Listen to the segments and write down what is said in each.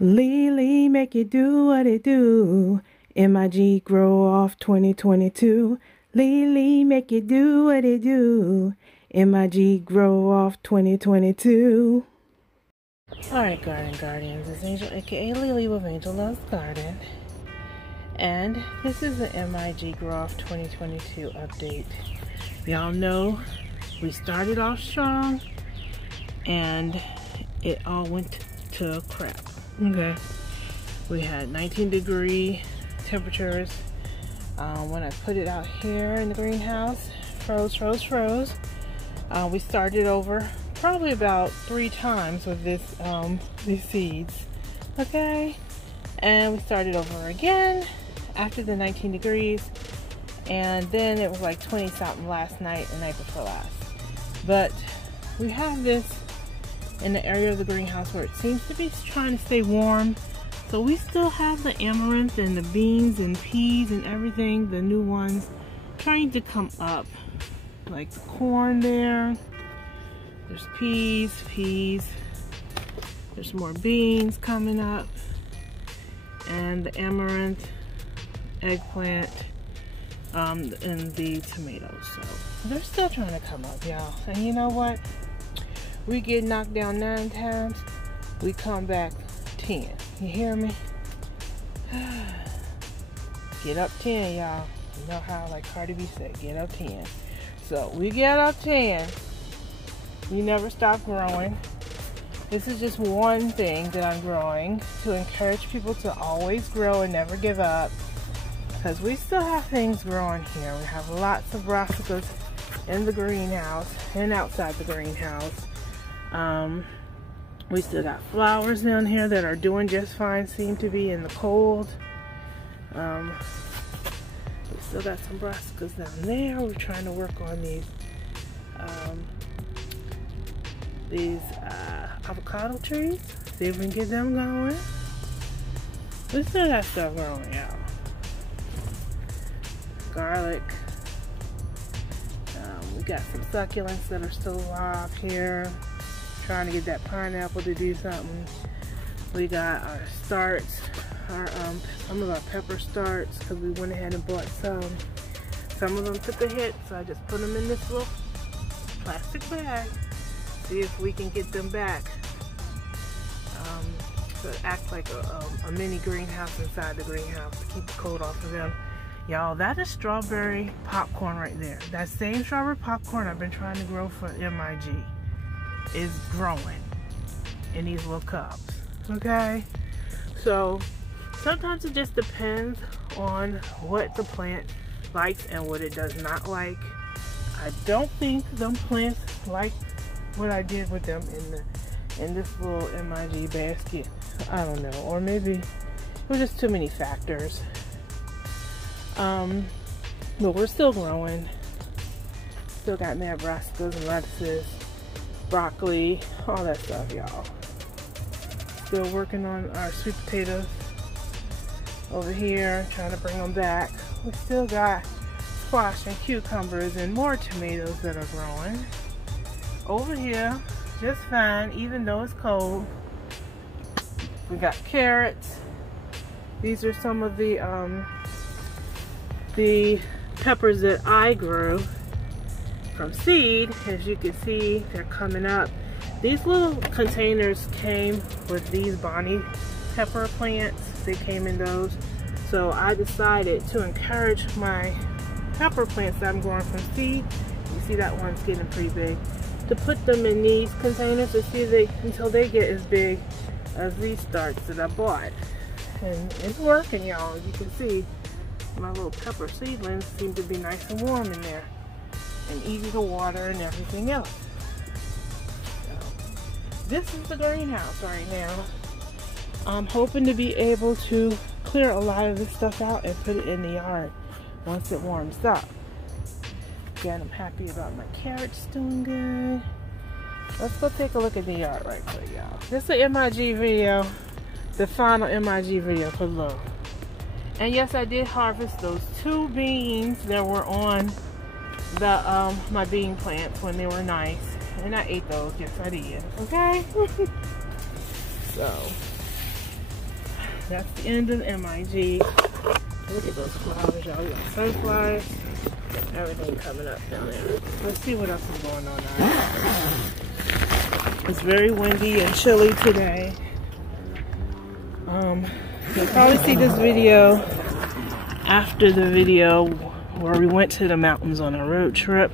Lily, make it do what it do. MIGGrowoff2022. Lily, make it do what it do. MIGGrowoff2022. Alright, Garden Guardians, it's Angel, aka Lily with Angel Loves Garden. And this is the MIGGrowoff2022 update. Y'all know we started off strong and it all went to crap. Okay, we had 19-degree temperatures when I put it out here in the greenhouse. Froze. We started over probably about 3 times with these seeds. Okay, and we started over again after the 19 degrees, and then it was like 20 something last night and night before last. But we have this in the area of the greenhouse where it seems to be trying to stay warm. So we still have the amaranth and the beans and peas and everything, the new ones, trying to come up. Like the corn there. There's peas. There's more beans coming up. And the amaranth, eggplant, and the tomatoes. So they're still trying to come up, y'all. And you know what? We get knocked down 9 times, we come back 10. You hear me? Get up 10, y'all. You know how, like Cardi B said, get up 10. So we get up 10. You never stop growing. This is just one thing that I'm growing to encourage people to always grow and never give up. Because we still have things growing here. We have lots of brassicas in the greenhouse and outside the greenhouse. We still got flowers down here that are doing just fine, seem to be in the cold. We still got some brassicas down there. We're trying to work on these avocado trees, see if we can get them going. We still got stuff growing, y'all. Garlic. We got some succulents that are still alive here. Trying to get that pineapple to do something. We got our starts, some of our pepper starts, because we went ahead and bought some. Some of them took a hit, so I just put them in this little plastic bag. See if we can get them back. To act like a mini greenhouse inside the greenhouse to keep the cold off of them. Y'all, that is strawberry popcorn right there. That same strawberry popcorn I've been trying to grow for MIG is growing in these little cups. Okay, so sometimes it just depends on what the plant likes and what it does not like. I don't think them plants like what I did with them in this little MIG basket. I don't know, or maybe it was just too many factors. But we're still growing. Still got mad brassicas and lettuces, broccoli, all that stuff, y'all. Still working on our sweet potatoes over here, trying to bring them back. We still got squash and cucumbers and more tomatoes that are growing. Over here, just fine, even though it's cold. We got carrots. These are some of the peppers that I grew from seed. As you can see, they're coming up. These little containers came with these Bonnie pepper plants. They came in those. So I decided to encourage my pepper plants that I'm growing from seed. You see that one's getting pretty big. To put them in these containers to see until they get as big as these starts that I bought. And it's working, y'all. You can see my little pepper seedlings seem to be nice and warm in there and easy to water and everything else. So, this is the greenhouse right now. I'm hoping to be able to clear a lot of this stuff out and put it in the yard once it warms up. Again, I'm happy about my carrots doing good. Let's go take a look at the yard right quick, y'all. This is an MIG video, the final MIG video for Love. And yes, I did harvest those 2 beans that were on the my bean plants when they were nice, and I ate those. Yes, I did. Okay. So that's the end of MIG. Look at those flowers, y'all. We got sunflowers, everything coming up down there. Let's see what else is going on now. It's very windy and chilly today. You'll probably see this video after the video where we went to the mountains on a road trip.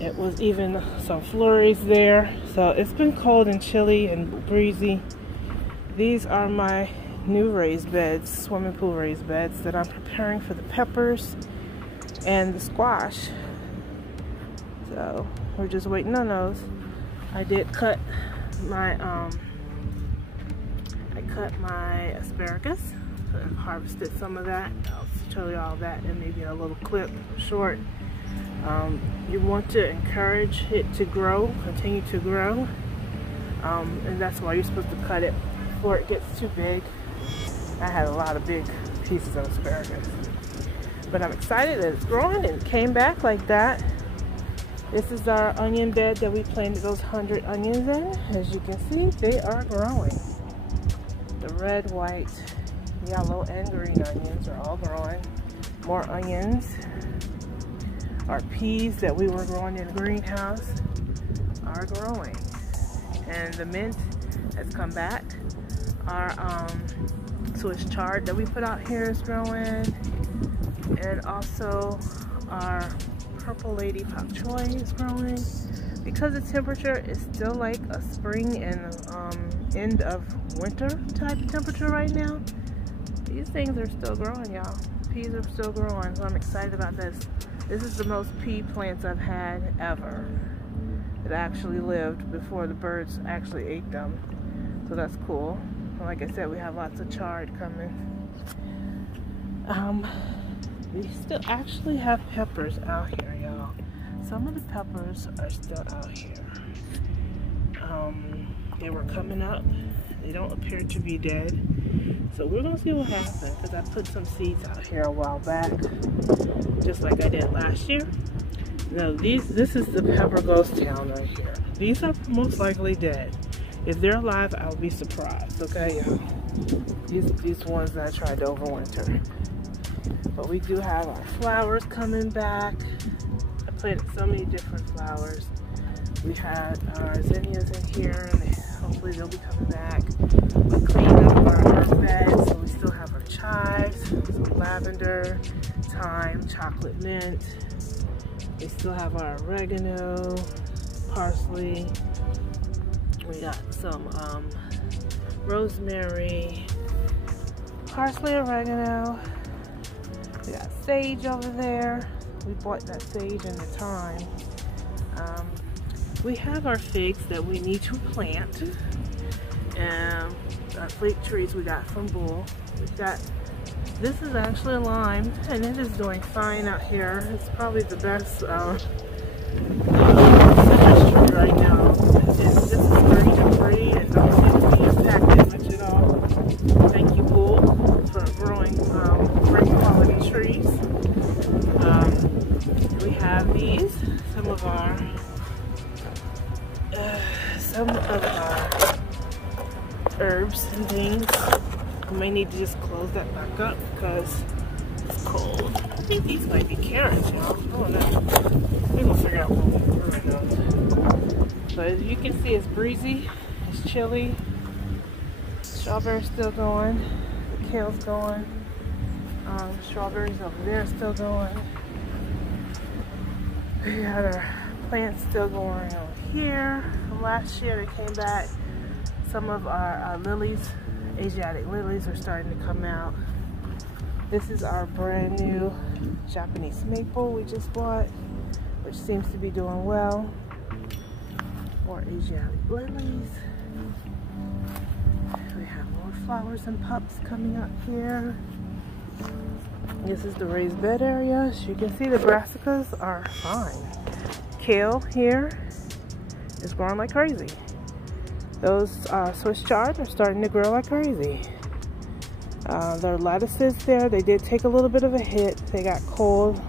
It was even some flurries there. So it's been cold and chilly and breezy. These are my new raised beds, swimming pool raised beds that I'm preparing for the peppers and the squash. So we're just waiting on those. I did cut my asparagus. I've harvested some of that. I'll show you all that in maybe a little clip short. You want to encourage it to grow, continue to grow, and that's why you're supposed to cut it before it gets too big. I had a lot of big pieces of asparagus, but I'm excited that it's growing and came back like that. This is our onion bed that we planted those 100 onions in. As you can see, they are growing. The red, white, yellow, and green onions are all growing. More onions. Our peas that we were growing in the greenhouse are growing. And the mint has come back. Our Swiss chard that we put out here is growing. And also our purple lady pak choi is growing. Because the temperature is still like a spring and end of winter type of temperature right now, these things are still growing, y'all. Peas are still growing, so I'm excited about this. This is the most pea plants I've had ever that actually lived before the birds actually ate them. So that's cool. And like I said, we have lots of chard coming. We still actually have peppers out here, y'all. Some of the peppers are still out here. They were coming up. They don't appear to be dead. So we're gonna see what happens, because I put some seeds out here a while back, just like I did last year. Now this is the pepper ghost town right here. These are most likely dead. If they're alive, I'll be surprised, okay, y'all? These ones that I tried to overwinter. But we do have our flowers coming back. I planted so many different flowers. We had our zinnias in here, and hopefully they'll be coming back. We cleaned up our herb beds, so we still have our chives, some lavender, thyme, chocolate mint. We still have our oregano, parsley. We got some rosemary, parsley, oregano. We got sage over there. We bought that sage and the thyme. We have our figs that we need to plant. And our fig trees we got from Bull. We've got, this is actually a lime, and it is doing fine out here. It's probably the best citrus tree right now. This is green and pretty and don't seem to be impacted much at all. Thank you, Bull, for growing great quality trees. We have these, some of our herbs and things. We may need to just close that back up because it's cold. I think these might be carrots, y'all. I don't know. We're gonna figure out what we're growing those. But as you can see, it's breezy, it's chilly. Strawberries still going. The kale's going. Strawberries over there still going. We got our plants still going over here. From last year they came back. Some of our lilies, Asiatic lilies, are starting to come out. This is our brand new Japanese maple we just bought, which seems to be doing well. More Asiatic lilies. We have more flowers and pups coming up here. This is the raised bed area. As you can see, the brassicas are fine. Kale here is growing like crazy. Those Swiss chard are starting to grow like crazy. Their lettuces there, they did take a little bit of a hit. They got cold.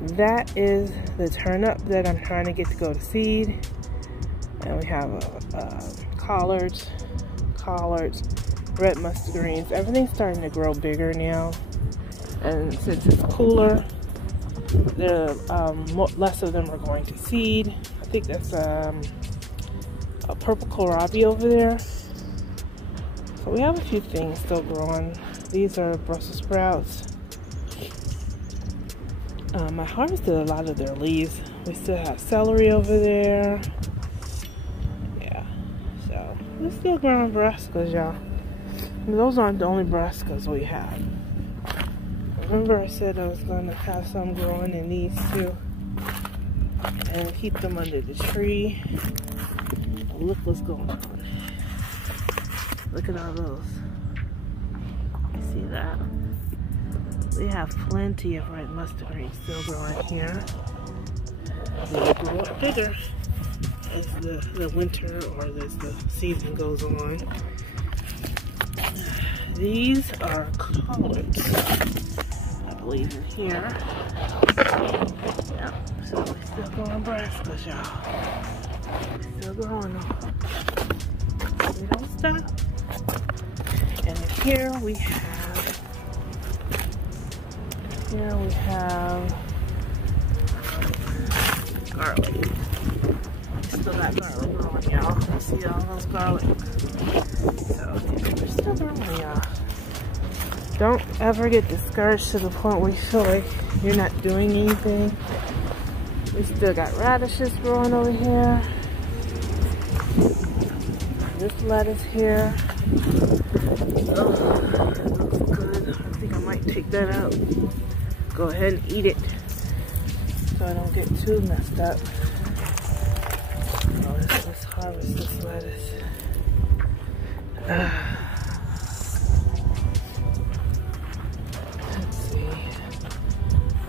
That is the turnip that I'm trying to get to go to seed. And we have Collards collards, red mustard greens. Everything's starting to grow bigger now. And since it's cooler, less of them are going to seed. I think that's a purple kohlrabi over there. So we have a few things still growing. These are Brussels sprouts. I harvested a lot of their leaves. We still have celery over there. Yeah, so we're still growing brassicas, y'all. Those aren't the only brassicas we have. Remember I said I was going to have some growing in these too. And keep them under the tree. Look what's going on. Look at all those. You see that? We have plenty of red mustard greens still growing here. They will grow up bigger as the winter or as the season goes on. These are collards, I believe, in here. Yep, so we're still growing brassicas, y'all. We're still growing them. We don't stop. And in here we have garlic. We still got garlic growing, y'all. See all those garlic? So yeah, we're still growing, y'all. Don't ever get discouraged to the point where you feel like you're not doing anything. We still got radishes growing over here. This lettuce here. Oh, that looks good. I think I might take that out. Go ahead and eat it so I don't get too messed up. Oh, let's harvest this lettuce. Let's see.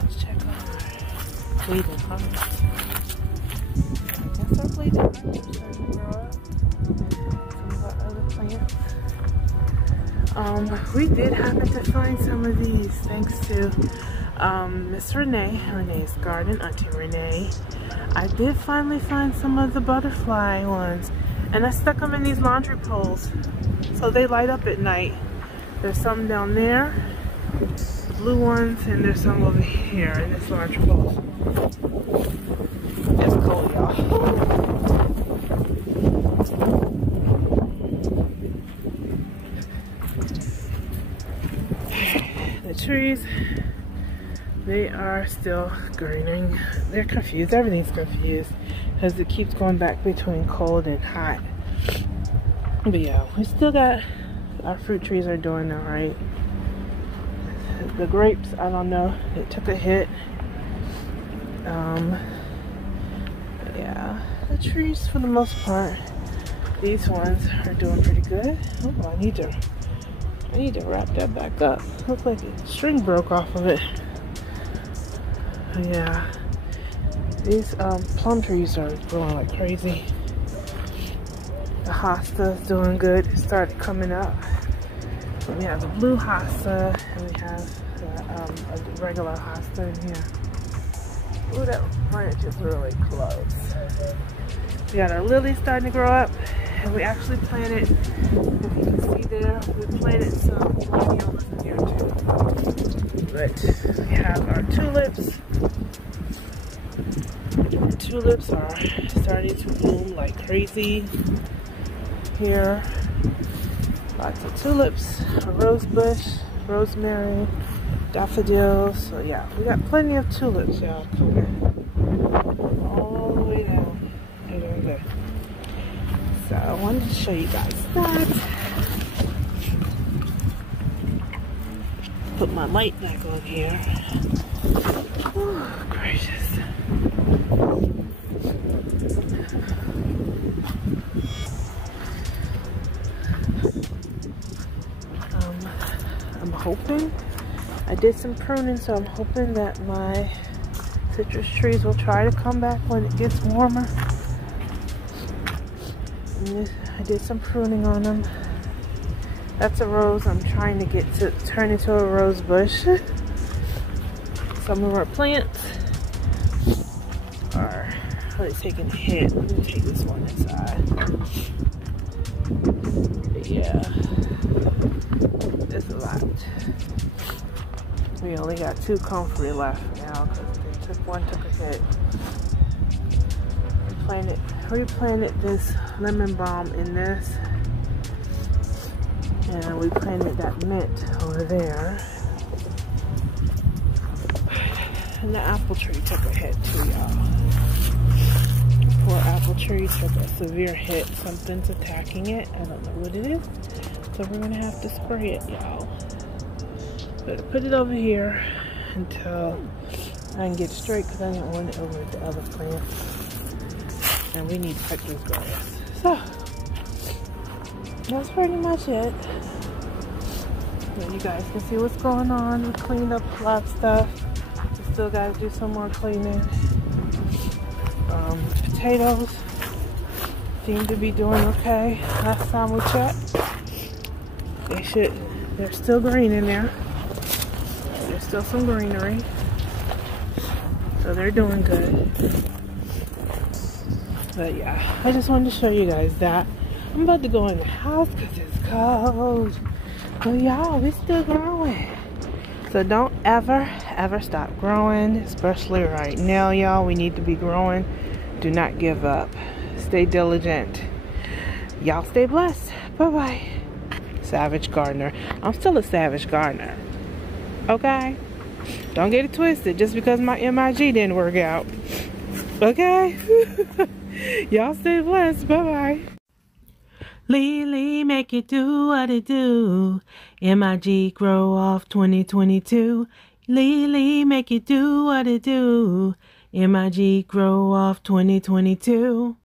Let's check our bleeding hearts. I guess our bleeding hearts are starting to grow up. Some of our other plants. We did happen to find some of these thanks to Miss Renee's garden, Auntie Renee. I did finally find some of the butterfly ones, and I stuck them in these laundry poles so they light up at night. There's some down there, the blue ones, and there's some over here in this laundry pole. It's cold, y'all. The trees, they are still greening. They're confused. Everything's confused because it keeps going back between cold and hot. But yeah, we still got our fruit trees are doing all right. The grapes, I don't know, they took a hit. Yeah, the trees for the most part, these ones are doing pretty good. Oh, I need to wrap that back up. Looks like the string broke off of it. Yeah, these plum trees are growing like crazy. The hosta is doing good. It started coming up. So we have the blue hosta and we have a regular hosta in here. Ooh, that branch is really close. We got our lilies starting to grow up, and we actually planted, if you can see there, we planted some gladiolas in here too. But we have our tulips. The tulips are starting to bloom like crazy here. Lots of tulips, a rose bush, rosemary, daffodils. So yeah, we got plenty of tulips, y'all, coming all the way down. They're doing good. So I wanted to show you guys that. Put my light back on here. Oh, gracious. I'm hoping, I did some pruning, so I'm hoping that my citrus trees will try to come back when it gets warmer. And I did some pruning on them. That's a rose I'm trying to get to turn into a rose bush. Some of our plants are really taking a hit. Let me take this one inside. yeah, it's a lot. We only got 2 comfrey left now because one took a hit. Replanted this lemon balm in this, and we planted that mint over there. And the apple tree took a hit too, y'all. Poor apple tree took a severe hit. Something's attacking it. I don't know what it is. So we're gonna have to spray it, y'all. But put it over here until I can get it straight, because I didn't want it over at the other plant. And we need to cut this grass. So that's pretty much it. So you guys can see what's going on. We cleaned up a lot of stuff. We still gotta do some more cleaning. Potatoes seem to be doing okay. Last time we checked, they're still green in there. There's still some greenery. So they're doing good. But yeah, I just wanted to show you guys that. I'm about to go in the house because it's cold. But y'all, we're still growing. So don't ever stop growing, especially right now, y'all. We need to be growing. Do not give up. Stay diligent. Y'all stay blessed. Bye-bye. Savage gardener. I'm still a savage gardener. Okay? Don't get it twisted just because my MIG didn't work out. Okay? Y'all stay blessed. Bye-bye. Lily, make it do what it do. MIGGrowoff2022. Lily, make it do what it do. MIGGrowoff2022.